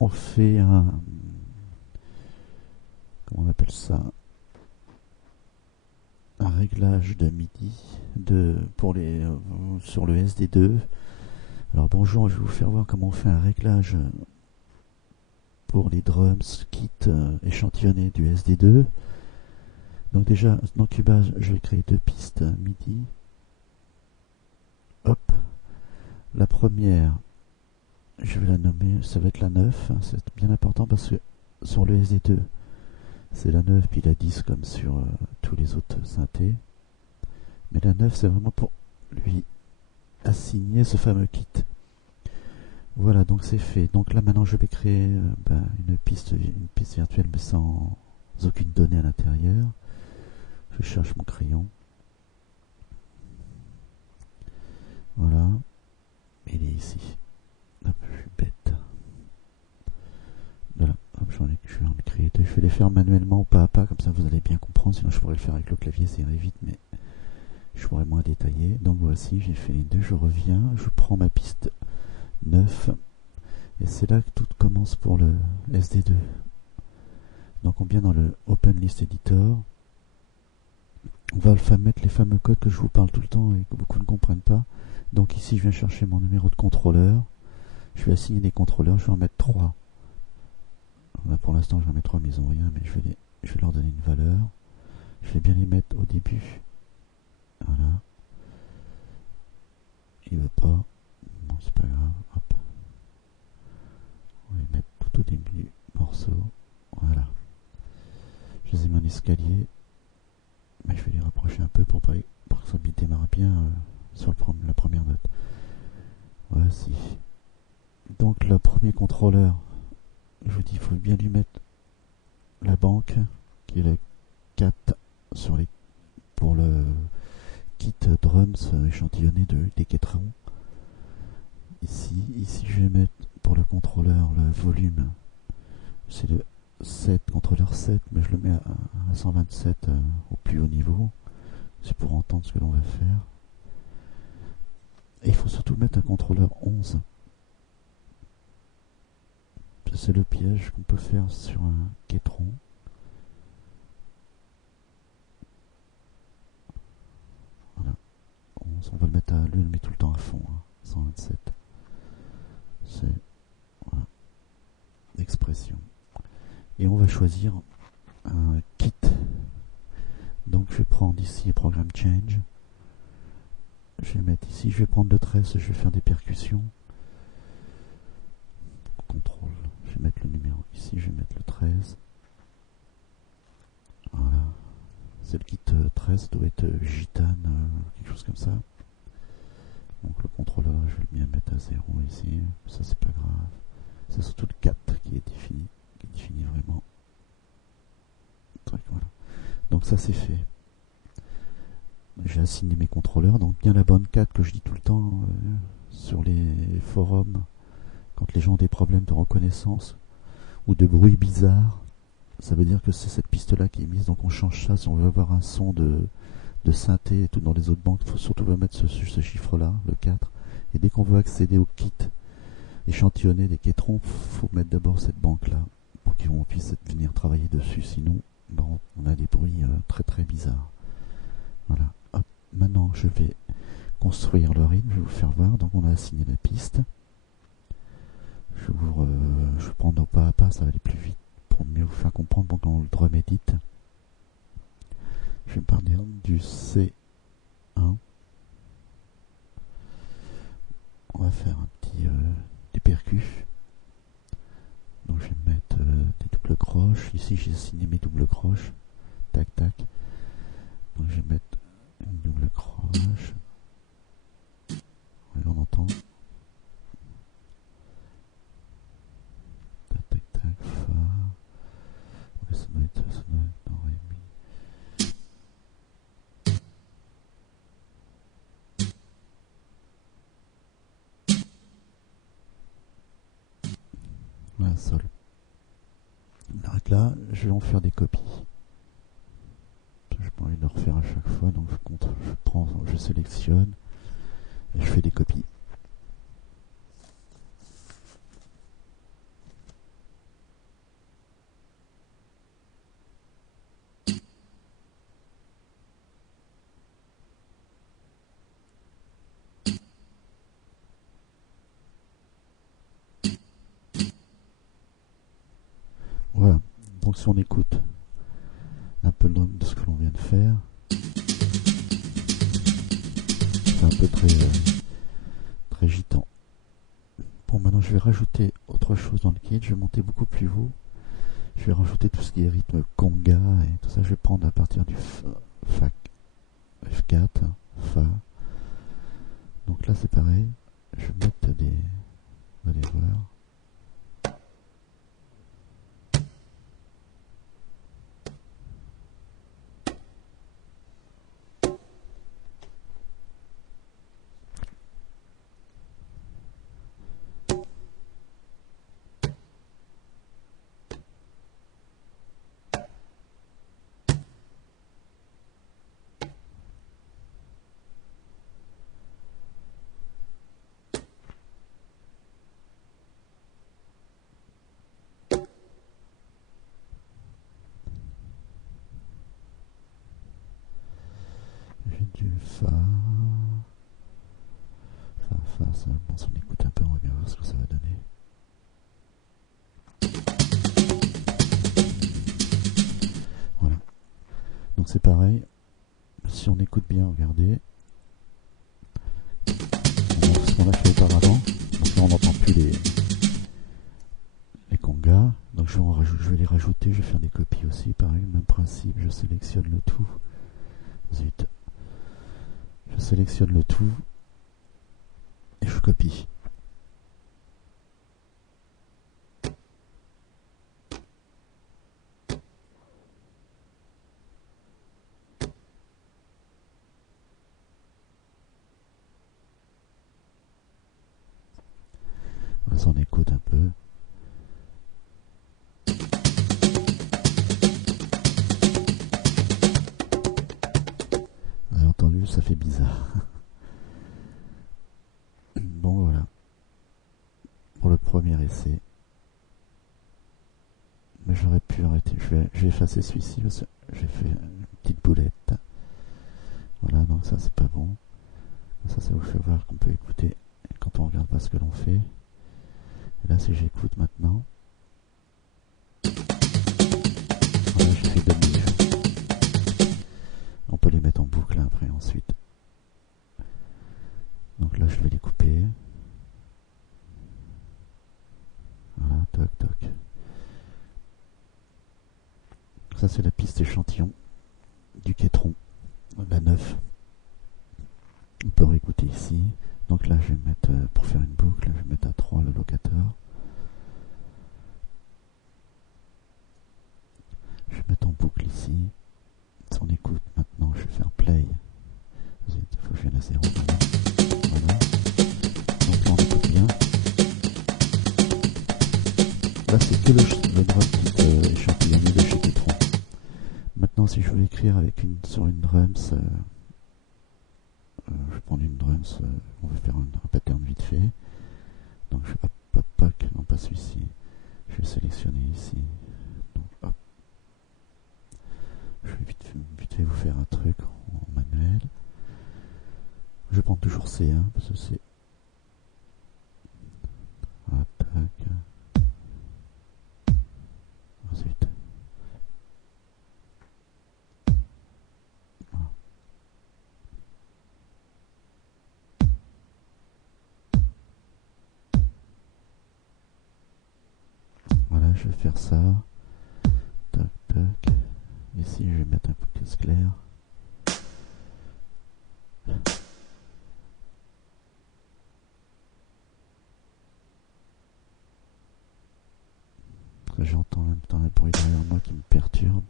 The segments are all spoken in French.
on fait un... Comment on appelle ça? Un réglage de MIDI sur le SD2. Alors bonjour, je vais vous faire voir comment on fait un réglage pour les drums kit échantillonnés du SD2. Donc déjà, dans Cubase, je vais créer deux pistes MIDI. Hop. La première, je vais la nommer, ça va être la 9. C'est bien important parce que sur le SD2, c'est la 9 puis la 10 comme sur tous les autres synthés. Mais la 9, c'est vraiment pour lui assigner ce fameux kit. Voilà, donc c'est fait. Donc là maintenant je vais créer une piste virtuelle mais sans aucune donnée à l'intérieur. Je cherche mon crayon. Voilà. Il est ici. Hop, je suis bête. Voilà, hop, je vais en créer deux. Je vais les faire manuellement ou pas à pas, comme ça vous allez bien comprendre. Sinon je pourrais le faire avec le clavier, ça irait vite, mais je pourrais moins détailler. Donc voici, j'ai fait les deux. Je reviens, je prends ma piste 9. Et c'est là que tout commence pour le SD2. Donc on vient dans le Open List Editor. On va mettre les fameux codes que je vous parle tout le temps et que beaucoup ne comprennent pas. Donc ici je viens chercher mon numéro de contrôleur. Je vais assigner des contrôleurs, je vais en mettre 3. Là, pour l'instant je vais en mettre 3 mais ils n'ont rien, mais je vais leur donner une valeur. Je vais bien les mettre au début. Voilà. Il veut pas. Bon, c'est pas grave. Hop. On va les mettre tout au début du morceau. Voilà. Je les ai mis en escalier. Mais je vais les rapprocher un peu pour que ça démarre bien sur la première note. Voici. Donc le premier contrôleur, je vous dis, il faut bien lui mettre la banque, qui est le 4 pour le kit drums échantillonné des Quetrons. Ici, je vais mettre pour le contrôleur le volume. C'est le 7, contrôleur 7, mais je le mets à 127 au plus haut niveau. C'est pour entendre ce que l'on va faire. Et il faut surtout mettre un contrôleur 11. C'est le piège qu'on peut faire sur un Quetron. Voilà. 11, on va le mettre lui, on le met tout le temps à fond. 127. C'est voilà, l'expression. Et on va choisir un kit. Donc je vais prendre ici Programme Change. Je vais mettre ici, je vais prendre le 13, je vais faire des percussions. Contrôle, je vais mettre le numéro ici, je vais mettre le 13. Voilà. C'est le kit 13, doit être gitane, quelque chose comme ça. Donc le contrôleur, je vais bien mettre à 0 ici. Ça c'est pas grave. C'est surtout le 4 qui est défini vraiment. Voilà. Donc ça c'est fait. J'ai assigné mes contrôleurs, donc bien la bonne 4 que je dis tout le temps sur les forums, quand les gens ont des problèmes de reconnaissance ou de bruit bizarre, ça veut dire que c'est cette piste-là qui est mise, donc on change ça si on veut avoir un son de synthé et tout dans les autres banques, il faut surtout mettre ce chiffre-là, le 4, et dès qu'on veut accéder au kit échantillonné des Quetrons, il faut mettre d'abord cette banque-là, pour qu'on puisse venir travailler dessus, sinon on a des bruits très très bizarres. Voilà. Hop. Maintenant je vais construire le rythme, je vais vous faire voir. Donc on a assigné la piste. Je vais prendre pas à pas, ça va aller plus vite pour mieux vous faire comprendre pendant le drum edit. Je vais partir du C1. On va faire un petit des percus. Donc je vais mettre des doubles croches. Ici j'ai assigné mes doubles croches. Tac tac. Donc je vais mettre une double croche. Oui, on entend. Tac tac tac. Fa. Ouais, ça doit être dans Ré mi. Voilà, sol. On arrête là, je vais en faire des copies. Je pas envie de le refaire à chaque fois, donc je sélectionne et je fais des copies. Donc si on écoute un peu de ce que l'on vient de faire, c'est un peu très gitan. Bon, maintenant je vais rajouter autre chose dans le kit, je vais monter beaucoup plus haut. Je vais rajouter tout ce qui est rythme conga et tout ça. Je vais prendre à partir du F4, Fa. Donc là c'est pareil. Je vais mettre des... Vous allez voir. J'ai du Fa. Ça, bon, si on écoute un peu, on va bien voir ce que ça va donner. Voilà. Donc c'est pareil. Si on écoute bien, regardez. On voit ce qu'on a fait auparavant. Donc là, on n'entend plus les congas. Donc je vais les rajouter. Je vais faire des copies aussi. Pareil, même principe. Je sélectionne le tout. Zut. Je sélectionne le tout. Et je copie. On s'en écoute un peu. Vous avez entendu, ça fait bizarre. Bon, voilà. Pour le premier essai. Mais j'aurais pu arrêter. Je vais effacer celui-ci parce que j'ai fait une petite boulette. Voilà, donc ça c'est pas bon. Ça vous fait voir qu'on peut écouter quand on regarde pas ce que l'on fait. Et là si j'écoute maintenant. Voilà, j'ai fait 2 minutes. On peut les mettre en boucle après ensuite. Donc là je vais les couper. Voilà, toc toc. Ça c'est la piste échantillon du Quaitron, la 9. On peut réécouter ici. Donc là je vais mettre, pour faire une boucle, je vais mettre à 3 le locateur. Je vais mettre en boucle ici. Si on écoute maintenant, je vais faire play. Il faut que je vienne à 0. Voilà. Donc là on écoute bien. Là c'est que le drum qui est échantillonné de chez Quaitron. Maintenant si je veux écrire sur une drums, je vais prendre une drums, on va faire un pattern vite fait. Donc je vais non pas celui-ci. Je vais sélectionner ici. Donc hop. Je vais vite fait vous faire un truc en manuel. Je prends toujours C1 parce que c'est... Attaque. Ensuite. Voilà. Voilà, je vais faire ça. Tac, tac. Ici, je vais mettre un coup de caisse clair. J'entends en même temps un bruit derrière moi qui me perturbe.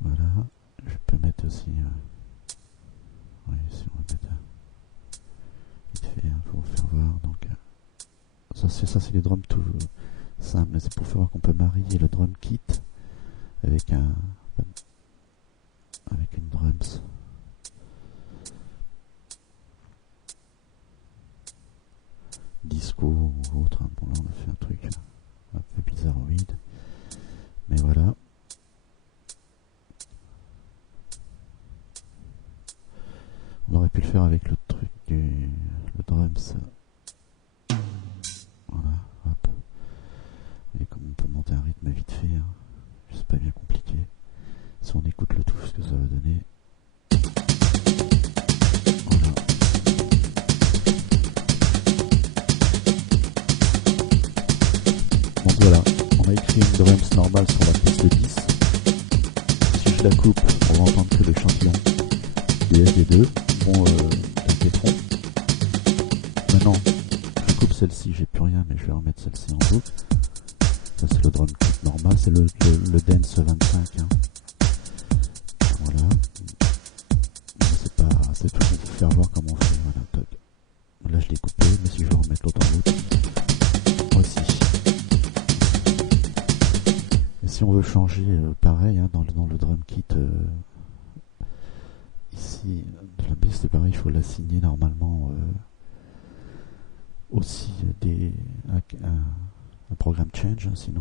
Voilà. Je peux mettre aussi... oui, si on va mettre... vite fait, pour vous faire voir. Donc, ça c'est les drums tout simples, mais c'est pour faire voir qu'on peut marier le drum kit avec une drums. Disco ou autre. Bon là on a fait un truc un peu bizarroïde. Mais voilà. On aurait pu le faire avec le truc le drums. Voilà, hop. Et comme on peut monter remonter un rythme vite fait, hein. C'est pas bien compliqué. Si on écoute le tout, ce que ça va donner. Voilà. Donc voilà, on a écrit une drums normale sur la piste 10. Si je la coupe, on va entendre que l'échantillon des SD2 vont Quétron. Maintenant, je coupe celle-ci, j'ai plus rien, mais je vais remettre celle-ci en boucle. Ça c'est le drum kit normal, c'est le Dance 25. Hein. Voilà. C'est tout pour vous faire voir comment on fait. Voilà, toc. Là je l'ai coupé, mais si je veux remettre l'autre en boucle, aussi. Et si on veut changer, pareil, hein, dans le drum kit, ici, de la basse, c'est pareil, il faut l'assigner normalement aussi un programme change, hein, sinon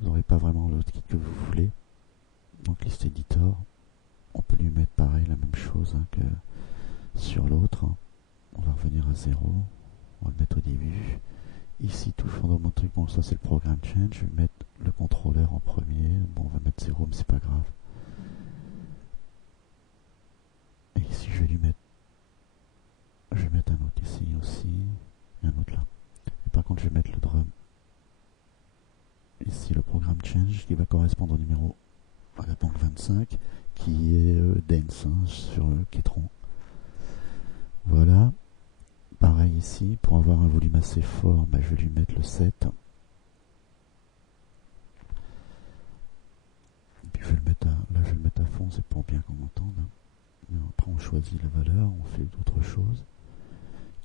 vous n'aurez pas vraiment le kit que vous voulez. Donc liste editor, on peut lui mettre pareil la même chose, hein, que sur l'autre. On va revenir à 0, on va le mettre au début. Ici toujours dans mon truc, bon ça c'est le programme change, je vais mettre le contrôleur en premier, bon on va mettre 0 mais c'est pas grave. Et ici je vais mettre un autre ici aussi, et un autre là. Et par contre je vais mettre le drum ici, le programme change qui va correspondre au numéro à la banque 25 qui est Dance, hein, sur Quétron. Voilà, pareil ici, pour avoir un volume assez fort, bah, je vais lui mettre le 7. Et puis je vais le mettre là je vais le mettre à fond, c'est pour bien qu'on m'entende. Mais après on choisit la valeur, on fait d'autres choses.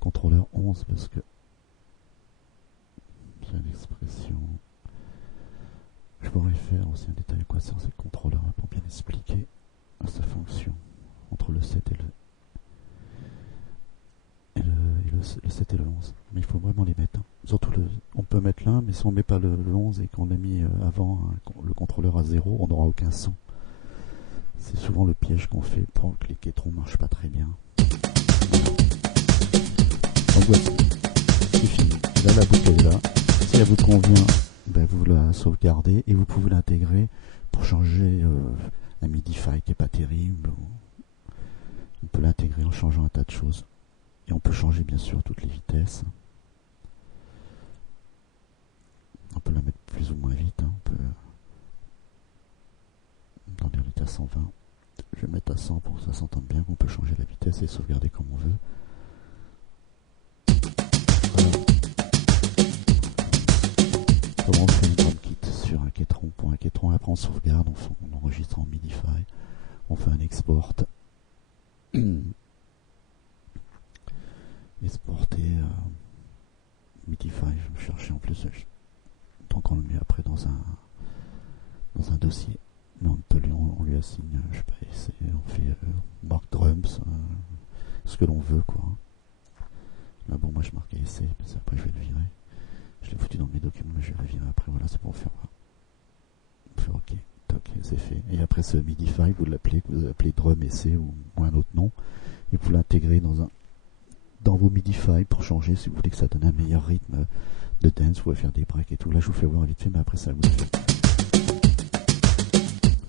Contrôleur 11 parce que c'est une expression. Je pourrais faire aussi un détail à quoi sert ce contrôleur pour bien expliquer sa fonction entre le 7 et le 7 et le 11. Mais il faut vraiment les mettre. Hein. Surtout on peut mettre l'un, mais si on ne met pas le 11 et qu'on a mis avant le contrôleur à 0, on n'aura aucun son. C'est souvent le piège qu'on fait pour que les Quétrons ne marchent pas très bien. Donc voici, c'est fini. Là la boucle est là. Si elle vous convient, ben vous la sauvegardez et vous pouvez l'intégrer pour changer un MIDI-FI qui n'est pas terrible. On peut l'intégrer en changeant un tas de choses. Et on peut changer bien sûr toutes les vitesses. On peut la mettre plus ou moins vite. Hein. On peut... Attendez, on était à 120. Je vais mettre à 100 pour que ça s'entende bien. On peut changer la vitesse et sauvegarder comme on veut. Voilà. Comment on fait un drum kit sur un Quétron pour un Quétron. Après on sauvegarde, on enregistre en MIDI-FI. On fait un export. Exporter MIDI-FI, je me cherchais en plus. Donc on le met après dans un dossier. Mais on lui assigne, je sais pas, on fait mark drums, ce que l'on veut quoi. Là bon, moi je marquais essai, mais après je vais le virer. Je l'ai foutu dans mes documents, mais je vais le virer après. Voilà, c'est pour faire. On fait OK, toc, c'est fait. Et après ce MIDI-FI, vous l'appelez drum essai ou un autre nom, et vous l'intégrez dans vos MIDI-FI pour changer si vous voulez que ça donne un meilleur rythme de dance. Vous pouvez faire des breaks et tout. Là je vous fais voir vite fait, mais après ça vous fait.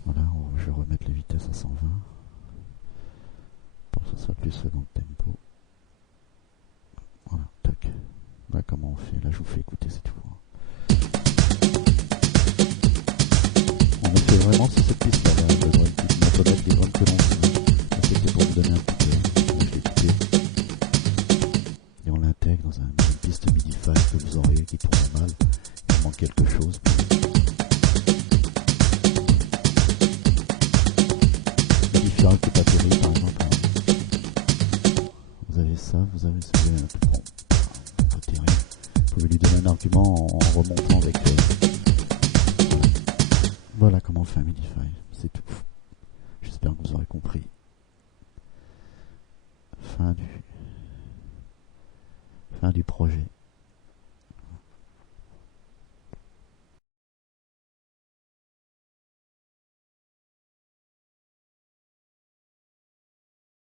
Voilà, je vais remettre les vitesses à 120 pour que ça soit plus dans le tempo. Voilà, tac. Voilà comment on fait. Là je vous fais écouter, c'est tout. On a fait vraiment sur cette piste là, le drum kit. On peut mettre les drums que l'on veut. C'était pour vous donner un petit peu. Et on l'intègre dans une piste MIDI-FI que vous aurez qui tourne mal. Il manque quelque chose. MIDI-FI qui n'est pas terrible par exemple. Vous avez ça, vous avez ça. Bon, pas terrible. Vous pouvez lui donner un argument en remontant avec. Voilà comment on fait un MIDI-FI. C'est tout. J'espère que vous aurez compris. Fin du projet.